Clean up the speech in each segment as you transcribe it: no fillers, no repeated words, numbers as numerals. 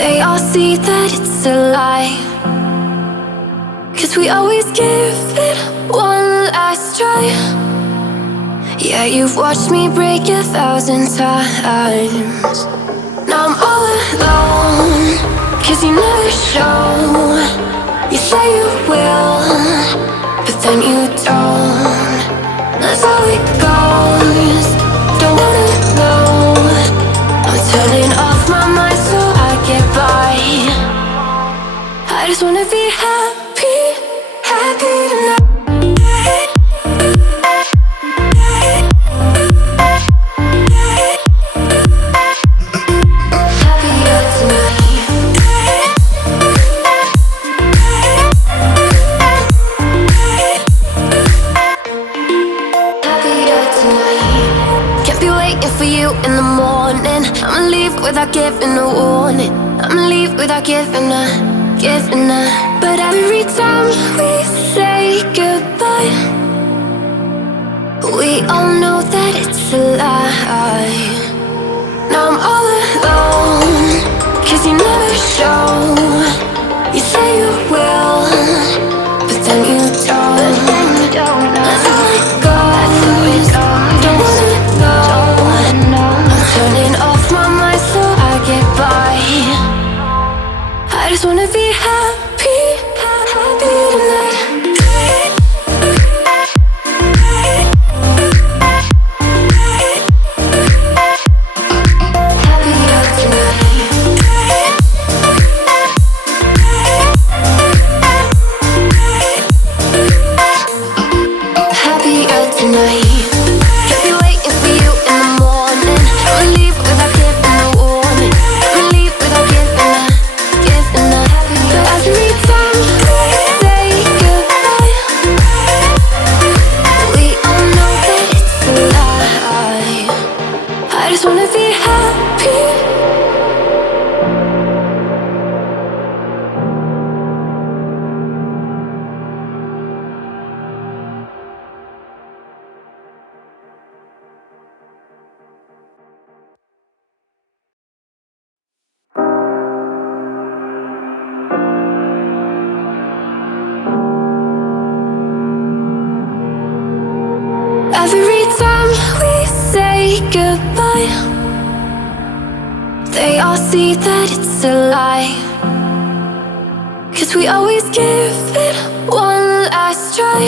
They all see that it's a lie, 'cause we always give it one last try. Yeah, you've watched me break 1,000 times. Now I'm all alone, 'cause you never show. You say you will, but then you don't. That's how it goes. Don't wanna know. I'm turning off my mind so I get by. I just wanna be happy, happy tonight. Without giving a warning, I'ma leave without giving a. But every time we say goodbye, we all know that it's a lie. Now I'm all alone, 'cause you never show. You say you will, but then you don't. That's how it goes. Don't wanna know. I'm turning off my mind so I get by. I just wanna be happy, happy tonight. Every time we say goodbye, they all see that it's a lie, 'cause we always give it one last try.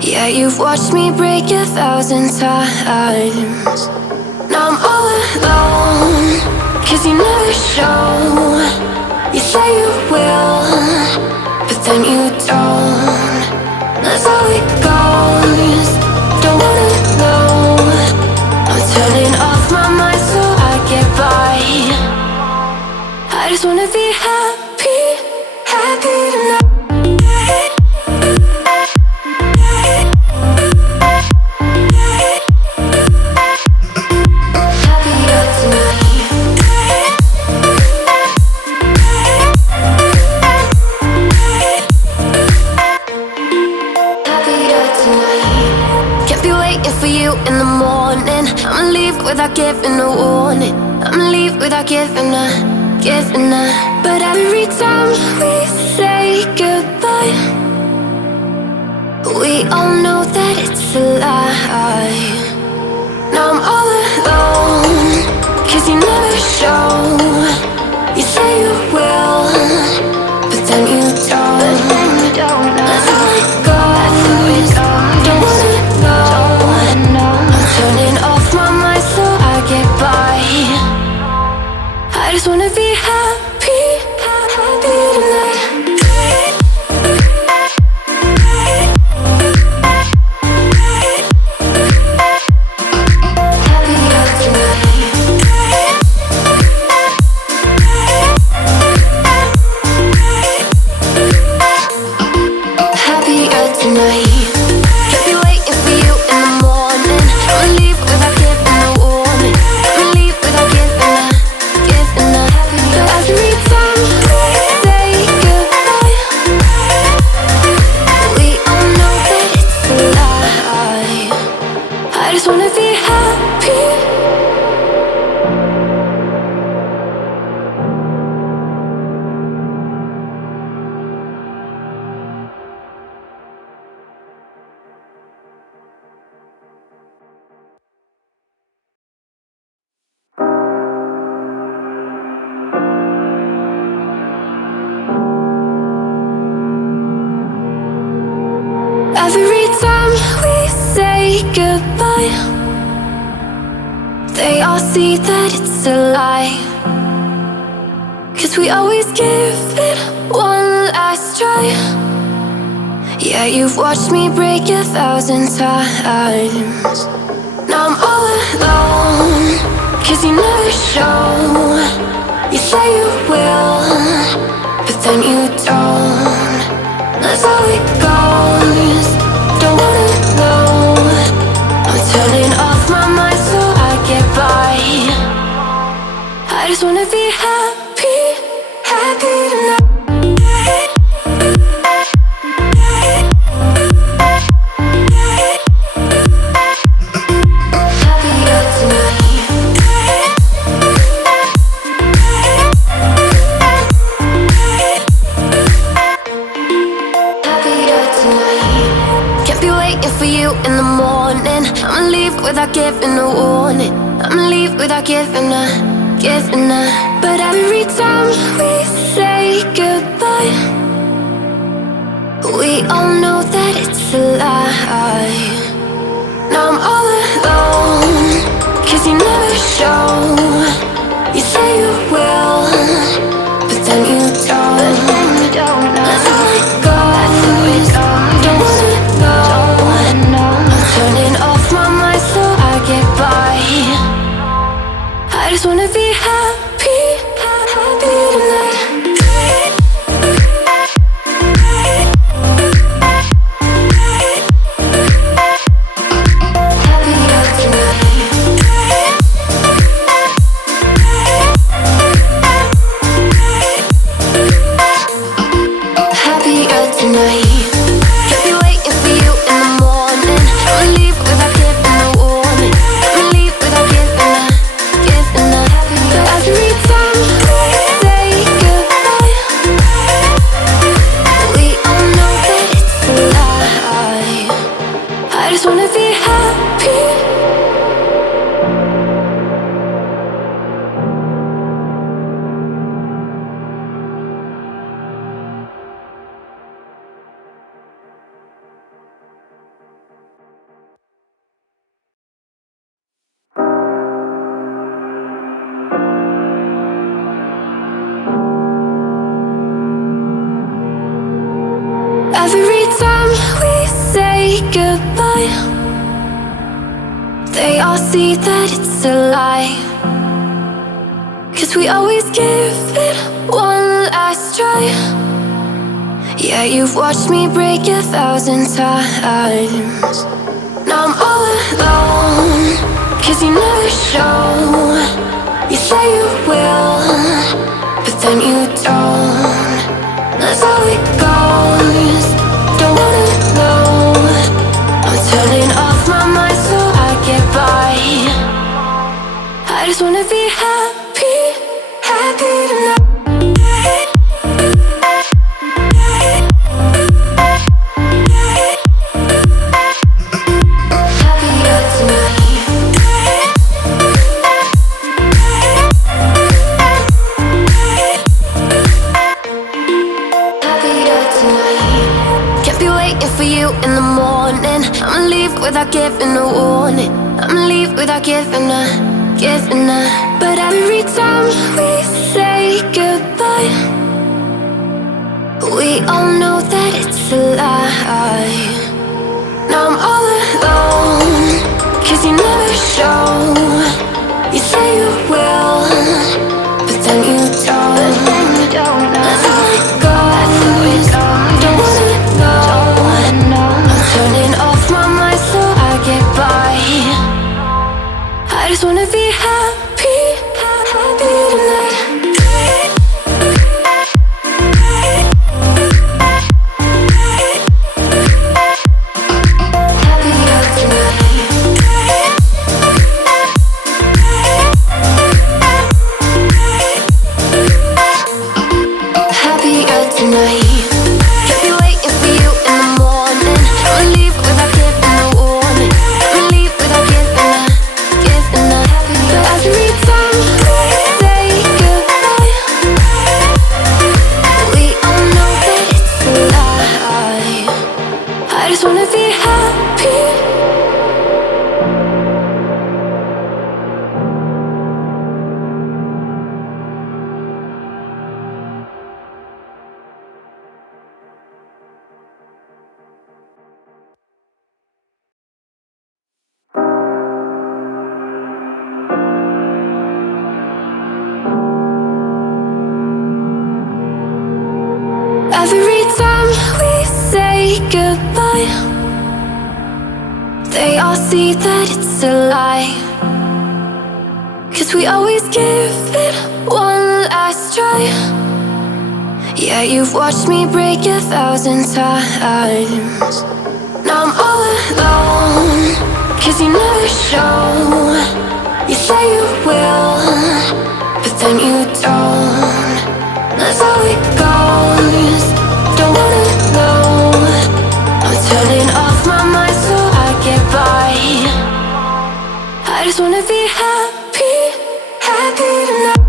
Yeah, you've watched me break 1,000 times. Now I'm all alone, 'cause you never show. You say you will, but then you don't. That's how it goes. Don't wanna know. I'm turning off my mind so I get by. I just wanna be happy, happy tonight. In the morning, I'ma leave without giving a warning. I'ma leave without giving a. But every time we say goodbye, we all know that it's a lie. Now I'm all alone, 'cause you never show. You say you will, but then you don't. That's how it goes. Don't wanna know. Turning off my mind so I get by. I just wanna be happy, happy tonight. Happier tonight. Every goodbye. They all see that it's a lie, 'cause we always give it one last try. Yeah, you've watched me break 1,000 times. Now I'm all alone, 'cause you never show. You say you will, but then you don't. That's how it goes. Don't wanna know. I'm turning off my mind so I get by. I just wanna be happy, happy tonight. In the morning, I'ma leave without giving a warning. I'ma leave without giving a. But every time we say goodbye, we all know that it's a lie. Now I'm all alone, 'cause you never show. You say you will, but then you don't. That's how it goes. Don't wanna know. Turning off my mind so I get by. I just wanna be happy, happy tonight. Happier tonight. Happier tonight. Every time we say goodbye, they all see that it's a lie, 'cause we always give it one last try. Yeah, you've watched me break 1,000 times. Now I'm all alone, 'cause you never show. You say you will, but then you don't. That's how it goes. Don't wanna know. I'm turning off my mind so I get by. I just wanna be happy, happy tonight. Happier tonight. Happier tonight. Can't be waiting for you in the morning. I'ma leave without giving a warning. I'ma leave without giving a. But every time we say goodbye, we all know that it's a lie. Now I'm all alone, 'cause you never show. You say you will, but then you don't. That's how it goes. Don't wanna know. I'm turning off my mind so I get by. I just wanna be happy, happy tonight. Happier tonight. Every time we say goodbye, they all see that it's a lie. 'Cause we always give it one last try. Yeah, you've watched me break 1,000 times. Now I'm all alone, 'cause you never show. You say you will, but then you don't. That's how it goes. Don't wanna know. I'm turning off my mind so I get by. I just wanna be happy, happy tonight.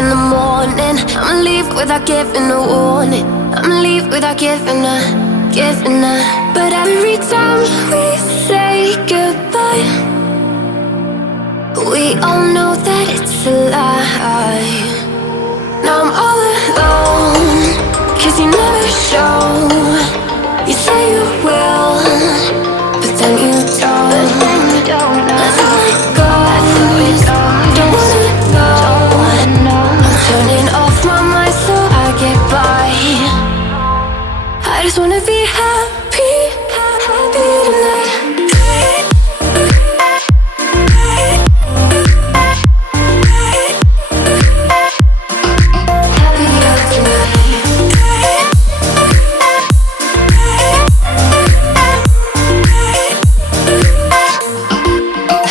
In the morning, I'ma leave without giving a warning. I'ma leave without giving a. But every time we say goodbye, we all know that it's a lie. Now I'm all alone, 'cause you never show. You say you will, but then you don't. That's how it goes. Don't wanna know. Turning off my mind so I get by. I just wanna be happy, happy tonight. Happier tonight.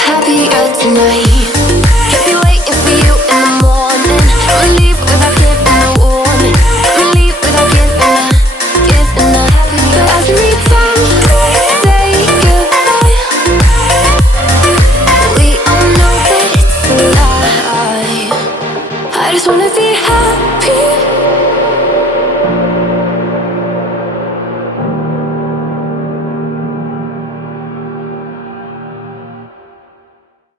Happier tonight.